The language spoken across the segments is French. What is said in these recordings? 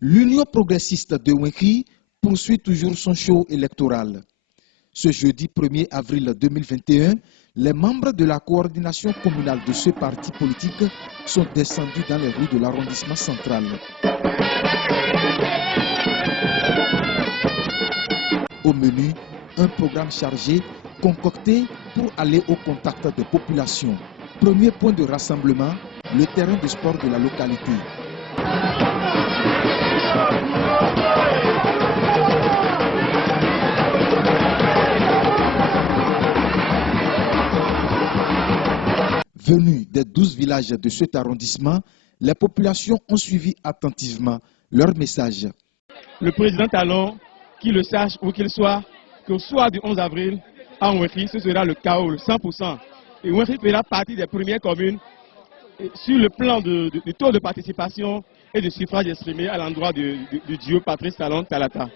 L'Union progressiste de Wenki poursuit toujours son show électoral. Ce jeudi 1er avril 2021, les membres de la coordination communale de ce parti politique sont descendus dans les rues de l'arrondissement central. Au menu, un programme chargé, concocté pour aller au contact des populations. Premier point de rassemblement, le terrain de sport de la localité. Venus des 12 villages de cet arrondissement, les populations ont suivi attentivement leur message. Le président Talon, qu'il le sache ou qu'il soit, qu'au soir du 11 avril, à Wenki, ce sera le chaos, le 100%. Et Wenki fera partie des premières communes sur le plan du taux de participation et de suffrage exprimé à l'endroit du duo Patrice Talon-Talata.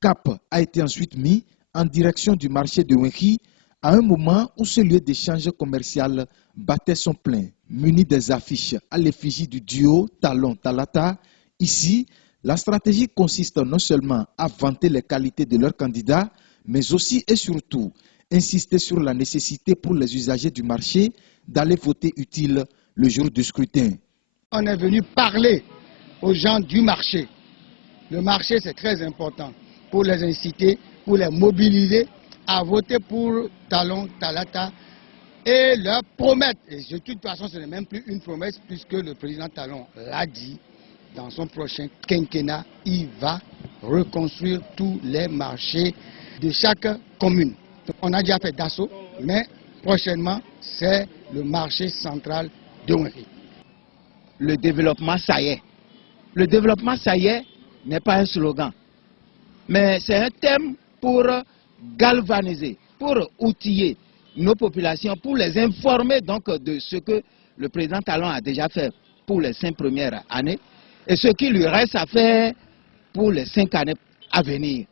Cap a été ensuite mis en direction du marché de Wenki à un moment où ce lieu d'échange commercial battait son plein, muni des affiches à l'effigie du duo Talon-Talata. Ici, la stratégie consiste non seulement à vanter les qualités de leurs candidats, mais aussi et surtout insister sur la nécessité pour les usagers du marché d'aller voter utile le jour du scrutin. On est venu parler aux gens du marché. Le marché, c'est très important pour les inciter, pour les mobiliser à voter pour Talon-Talata et leur promettre, et de toute façon ce n'est même plus une promesse puisque le président Talon l'a dit, dans son prochain quinquennat, il va reconstruire tous les marchés de chaque commune. On a déjà fait Dasso, mais prochainement c'est le marché central de Wenki. Le développement, ça y est. Le développement, ça y est, n'est pas un slogan, mais c'est un thème pour galvaniser, pour outiller nos populations, pour les informer donc de ce que le président Talon a déjà fait pour les 5 premières années et ce qui lui reste à faire pour les 5 années à venir.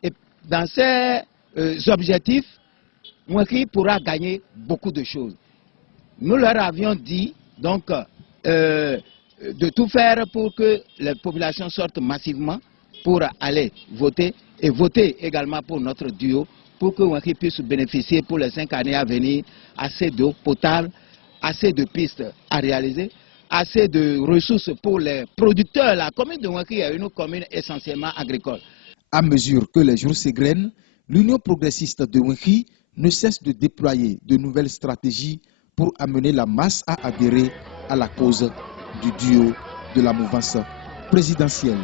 Et dans ces objectifs, Wenki pourra gagner beaucoup de choses. Nous leur avions dit donc de tout faire pour que les populations sortent massivement pour aller voter et voter également pour notre duo pour que Wenki puisse bénéficier pour les 5 années à venir assez d'eau potable, assez de pistes à réaliser, assez de ressources pour les producteurs. La commune de Wenki est une commune essentiellement agricole. À mesure que les jours s'égrènent, l'Union progressiste de Wenki ne cesse de déployer de nouvelles stratégies pour amener la masse à adhérer à la cause du duo de la mouvance présidentielle.